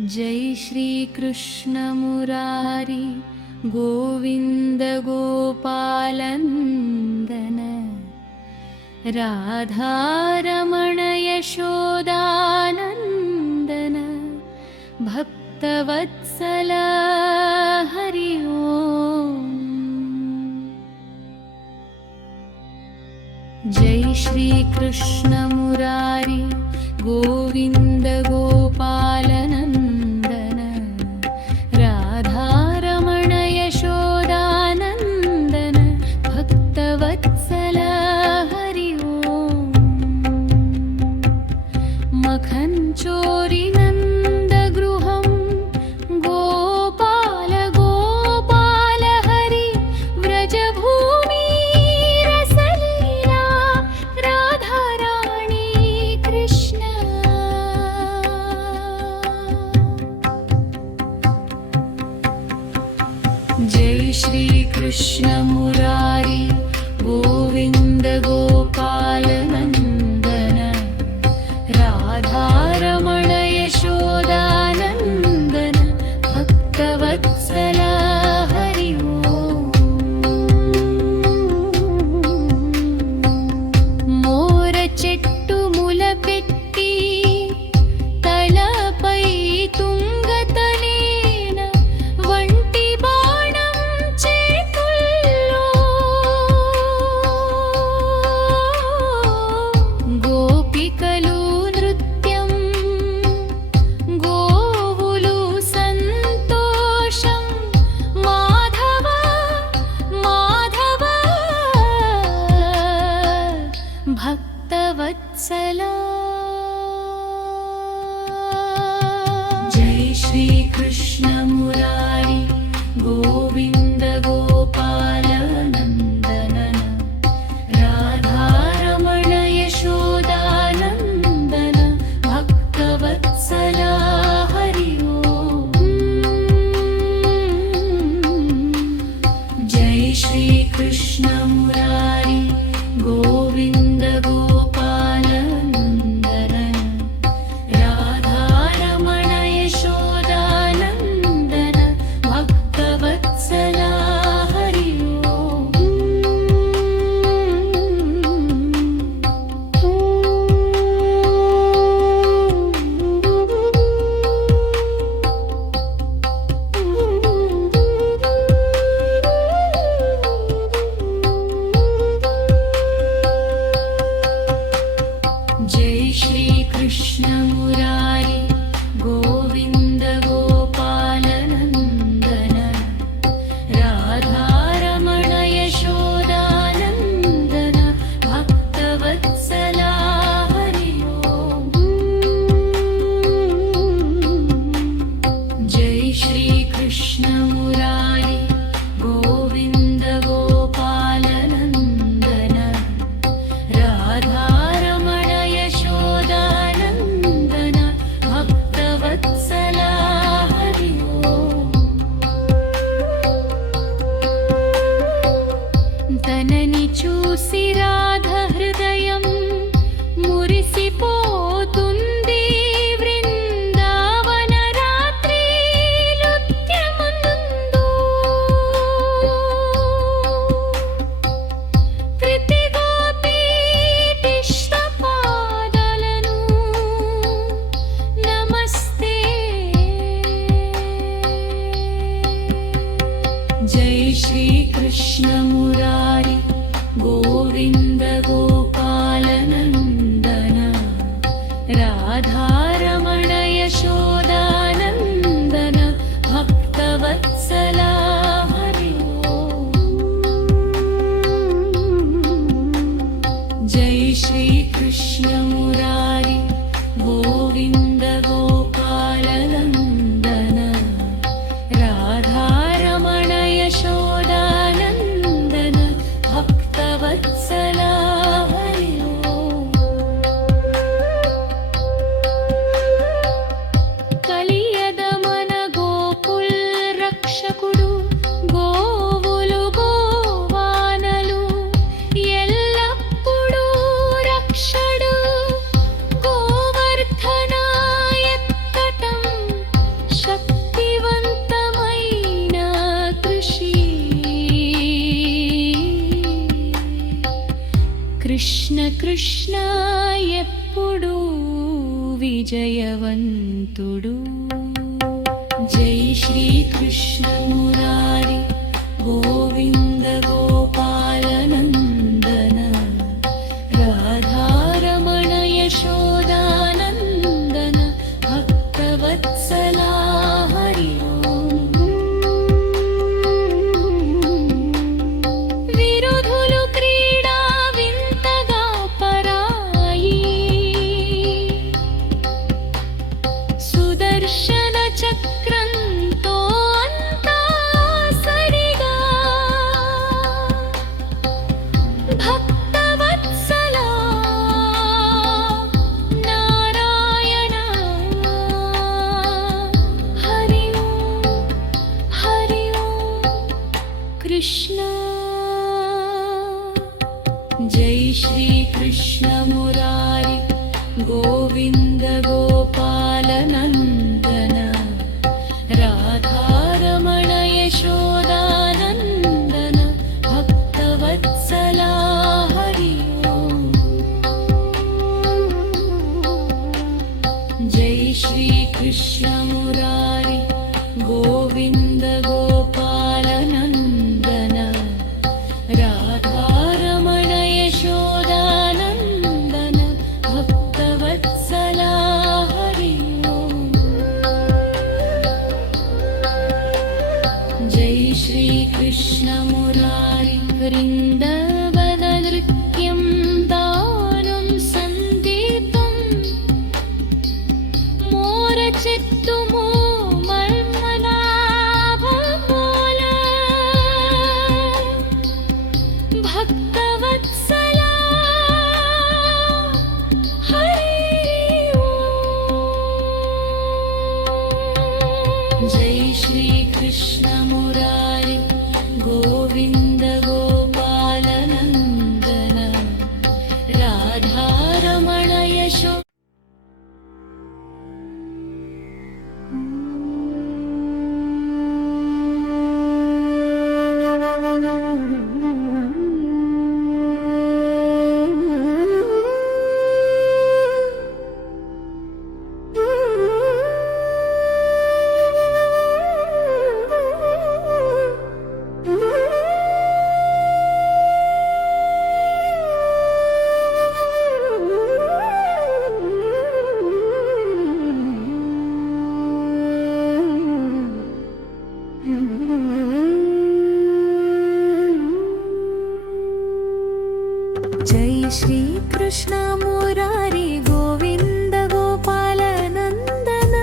जय श्री कृष्ण मुरारी गोविंद गोपालनंदन राधारमण यशोदानंदन भक्तवत्सल हरि ओम। जय श्री कृष्ण मुरारी गोविंद गोपालनंदन राधारमण यशोदानंदन भक्तवत्सल हरि ओम। मखन चोरी नंद गृहं गोपाल गोपाल हरि व्रजभूमि रसलीला राधा रानी कृष्ण। जय श्री कृष्ण मुरारी गोविंद गोपालनंदन राधारमण यशोदानंदन भक्तवत्सल हरि ओम। मोर చెట్టు ములపెట్టి తలపై తుంగతనేన వంటి బాణం చేతుల్లో గోపికలు నృత్యం గోవులు సంతోషం మాధవ మాధవ भक्तवत्सला। जय श्री कृष्ण मुरारी गोविंद गोपालनंदन राधारमण यशोदानंदन भक्तवत्सला हरि ओम। जय श्री कृष्ण मुरारी गोविंद गोपालनंदन राधारमण यशोदानंदन भक्तवत्सला हरि ओम। जय श्री कृष्ण मुरारी गोविंद गोपालनंदन राधारमण यशोदानंदन भक्तवत्सला हरि ओम। जय श्री कृष्ण मुरारी गोविंद गोपालनंदन राधारमण यशोदानंदन भक्तवत्सला हरि ओम। तननि చూసి రాధ హృదయం మురిసిపోతుంది వృందావన రాత్రి నృత్యమందు ప్రతి గోపీ తిష్ట పాదలను నమస్తే। जय श्री कृष्ण मुरारी गोविंद गोपालनंदन राधारमण यशोदानंदन भक्तवत्सला हरि ओम। जय श्री कृष्ण मुरारी गोविंद गोपालनंदन राधारमण यशोदानंदन भक्तवत्सला हरि ओम। విజయవంతుడు. జై శ్రీ కృష్ణ మురారి గోవింద గోపాల నందన రాధారమణ యశోదానందన భక్తవత్సలా హరి ఓం. విరుధులు క్రీడా వింతగా పరాయి సుదర్శన చక్రంతో అంతా సరిగా భక్తవత్సలా నారాయణ హరి ఓం హరి ఓం కృష్ణ. జై శ్రీ కృష్ణ మురారి గోవింద గోపాల నందన రాధారమణ యశోదానందన భక్తవత్సలా హరి ఓం. జై శ్రీ కృష్ణ మురారి గోవింద గోపాల నందన రాధారమణ యశోదానందన భక్తవత్సలా హరి ఓం. జై శ్రీ కృష్ణ మురారి వృందావన నృత్యం దానం సంగీతం మోరచెత్తుమో మర్మనాభమూల భక్తవత్సలా హరి ఓం. జై శ్రీ కృష్ణ మురారి గోవింద గోపాల నందన రాధారమణ యశో. జై శ్రీ కృష్ణ మురారి గోవింద గోపాల నందన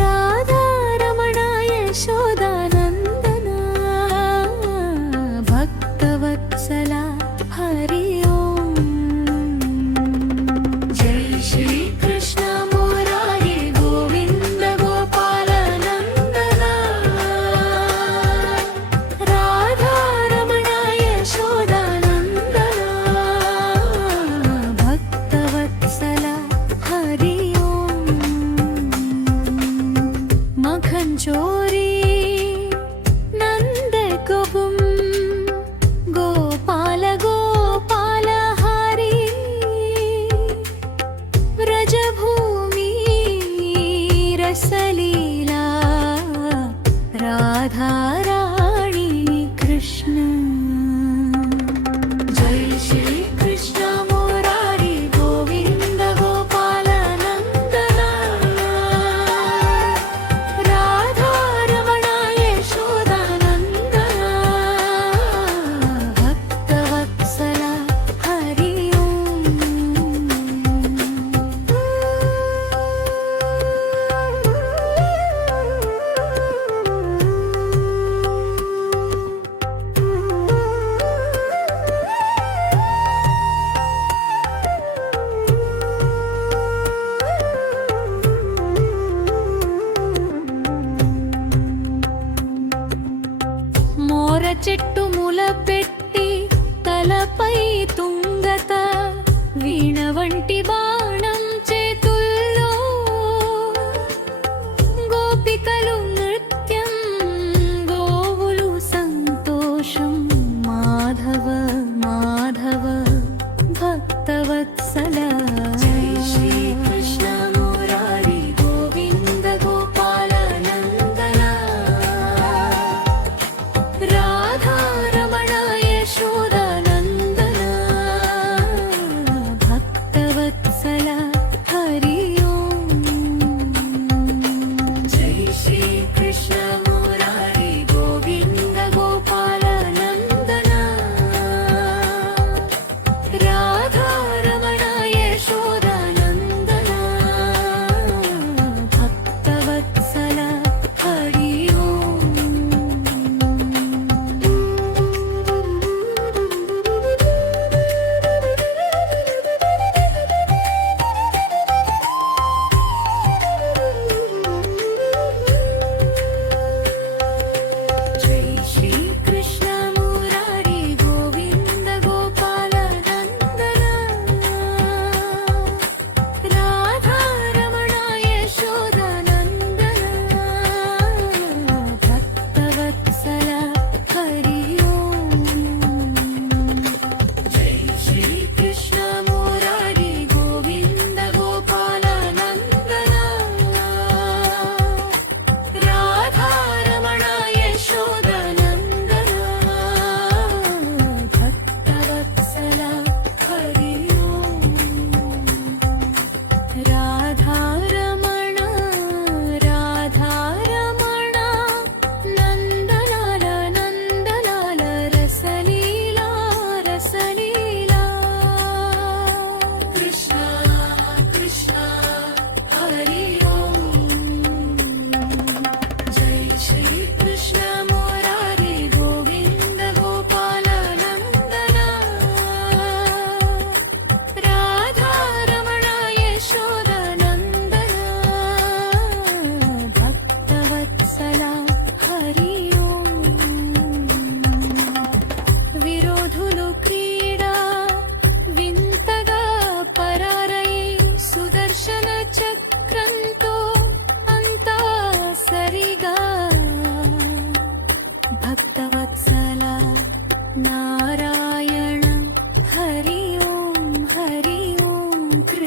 రాధారమణ యశోదానందన భక్తవత్సలా హరి ఓం. జై శ్రీ కృష్ణ మురారి గోవింద గోపాల నందన రాధారమణ యశోదానందన భక్తవత్సలా హరి ఓం. మఖన్ చోరీ నంద కబుం గోపాల గోపాల హరి వ్రజభూమి రసలీలా రాధారాణి కృష్ణ. జై శ్రీ కృష్ణ మురారి గోవింద గోపాల నందన రాధారమణ యశోదానందన భక్తవత్సలా హరి ఓం. మోర చెట్టు ముల పెట్టి తలపై తుంగత వీణ వంటి బాణం చేతుల్లో గోపికలు నృత్యం గోవులు సంతోషం మాధవ మాధవ భక్తవత్సల.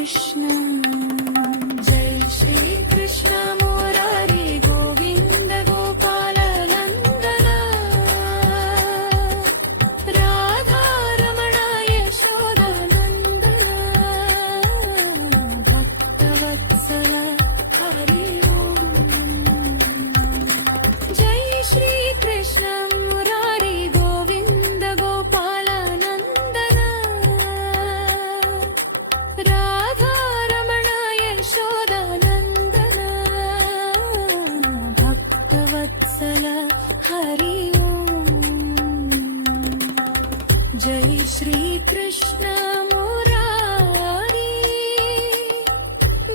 कृष्ण जय श्री कृष्ण मुरारी गोविंद गोपाल नंदन राधा रमण यशोदा नंदन भक्तवत्सल हरि ओम जय श्री कृष्ण मुरारी गोविंद गोपाल नंदन राधा रमण यशोदा नंदन भक्तवत्सल हरि ओम जय श्री कृष्ण मुरारी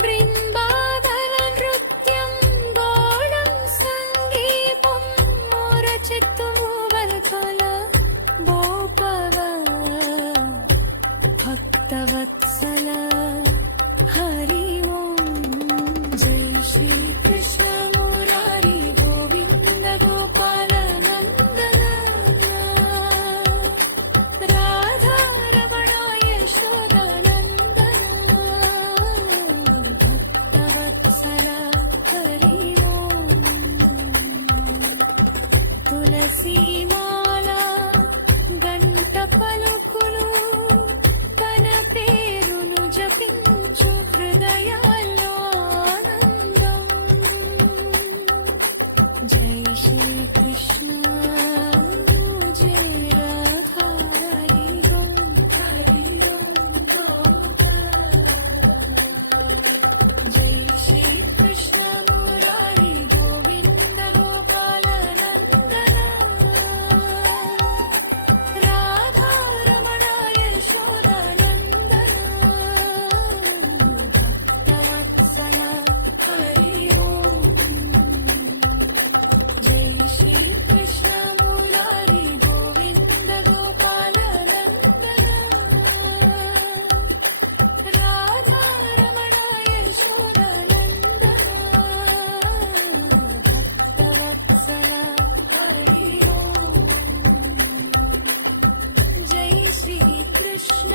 बृंदावन नृत्यं गानं संगीतं मोरचित्तु मूवल्फल भोपव भक्तवत्सल हरि ओम जय श्री कृष्ण मुरारी गोविंद गोपाल नंदन राधा रमण यशोदा नंदन भक्तवत्सल हरि ओम तुलसी माला गंट पलुकुలు తన పేరును జపించు హృదయాల్లో ఆనందం జై శ్రీ కృష్ణ జయ రాధా హరి ఓం జై శ్రీ కృష్ణ మురారి గోవింద గోపాల నందన राधा रमण यशोदा नंदन भक्तवत्सल हरि ओम जय श्री कृष्ण मुरारी गोविंद गोपाल नंदन राधा रमण यशोदा नंदन भक्तवत्सल हरि ओम जय श्री कृष्ण